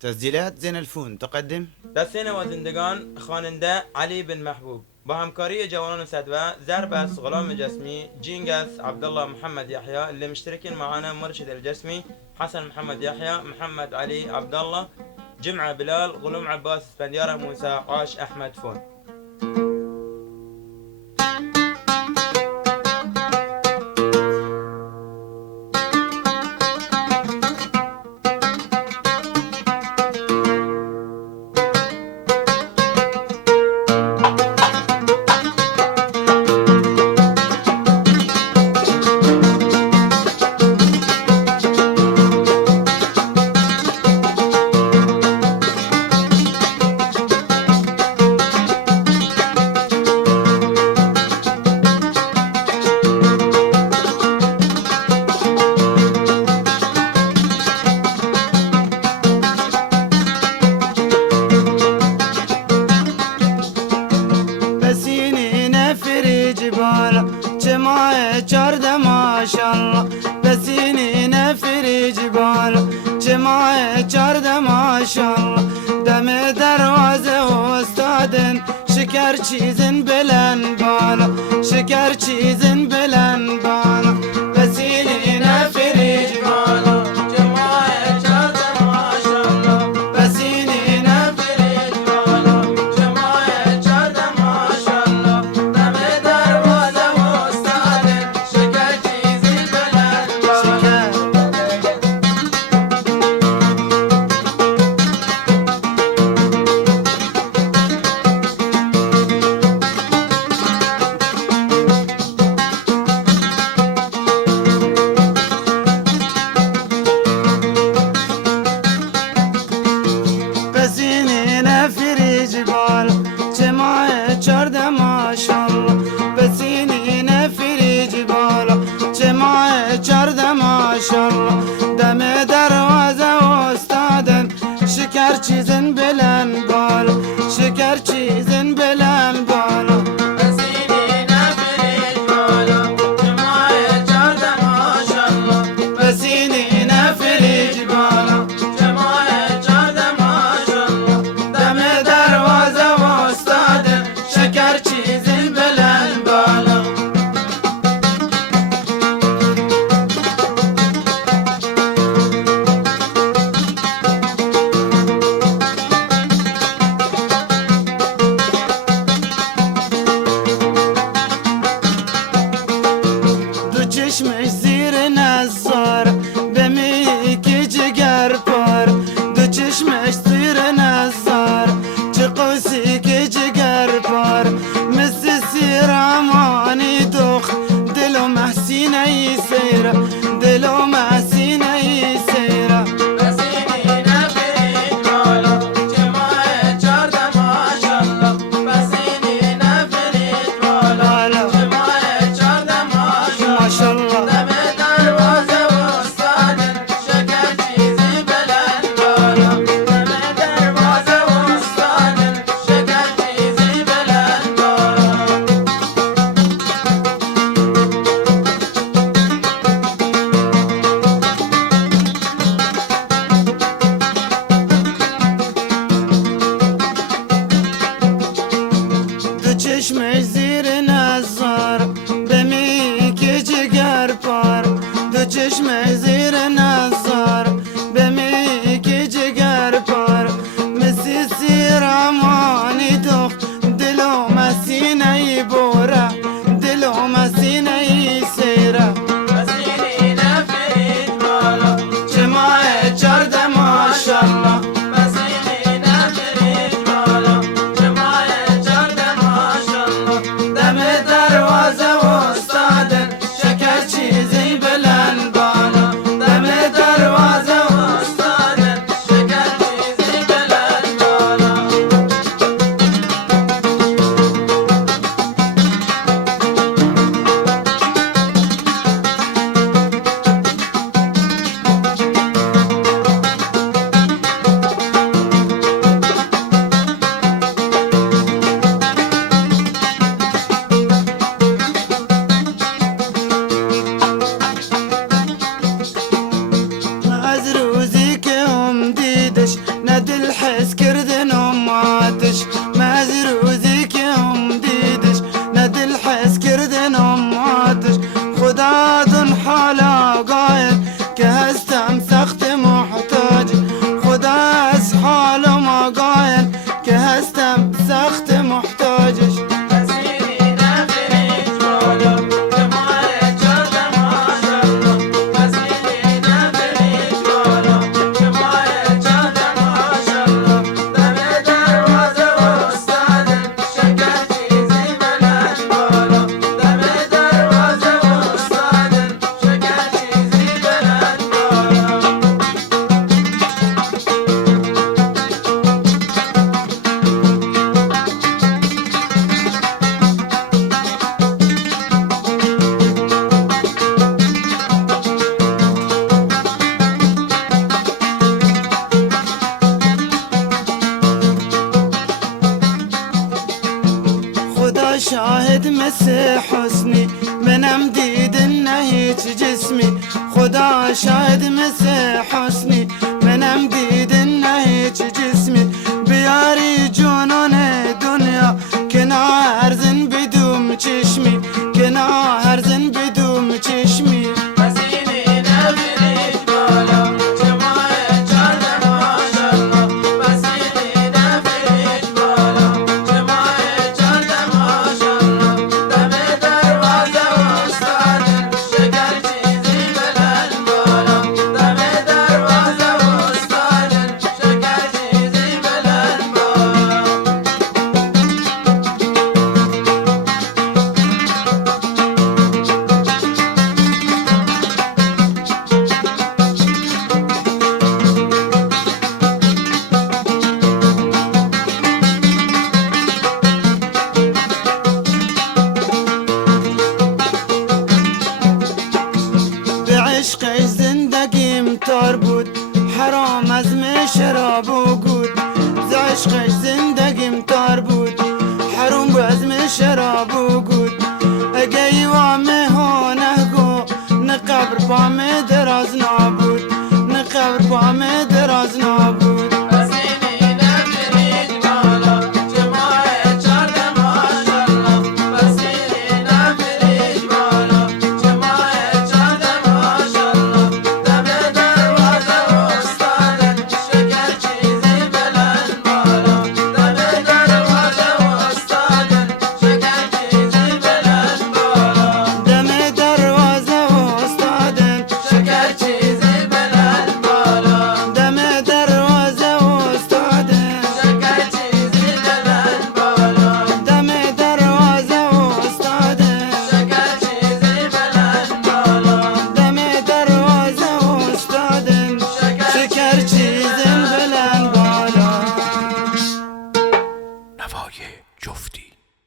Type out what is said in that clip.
تسجيلات زين الفون تقدم دستين وزندگان خواننده علی بن محبوب با همکاری جوانان سدوه زربس غلام جسمي جينجس عبد الله محمد يحيى اللي مشتركين معنا مرشد الجسمي حسن محمد يحيى محمد علي عبد الله جمعة بلال غلوم عباس اسفنديارة موسى عاش أحمد فون. چارده ماشالله بسینی نفری جبال چمای چارده ماشالله دم دروازه و استادن شکر چیزن بلن بالا شکر چیزن بلن بالا بسینی نفری جبال چمای چارده ماشالله بسینی نفری جبال چمای چارده ماشالله دم دروازه و استادن شکر چیزن بلن بالا بسینی نفری جبال چمای چارده ماشالله بسینی نفری جبال چمای چارده ماشالله دم دروازه و استادن شکر چیزن بلن بالا شکر چیزن بلن بالا بسینی نفری جبال چمای چارده ماشالله بسینی نفری جبال چمای چارده ماشالله دم دروازه و استادن شکر چیزی بلن بالا دو چشمش زیر نظار بمی که جگر پار دو چشمش زیر نظار چه قوسی که جگر پار مثل سیرامانی دخ دل و محسینه ای سیره دل و محسینه ای سیره بسینی نفری بالا چمای چارده ماشالله بسینی نفری بالا چمای چارده ماشالله دم دروازه و استادن شکر چیزی بلن بالا دم دروازه و استادن شکر چیزی بلن بالا دو چشمش زیر نظار بمی که جگر پار دو چشمش زیر نظار بمی که جگر پار مثل سیرامانی دخ دل و مسینه ای بوره دل و مسینه ای سیره بسینی نفرید بالا چمای چارده ماشالله بسینی نفرید بالا چمای چارده ماشالله مسح حسني منم دید انه هیچ جسمی خدا شاهد مسح حسني منم دید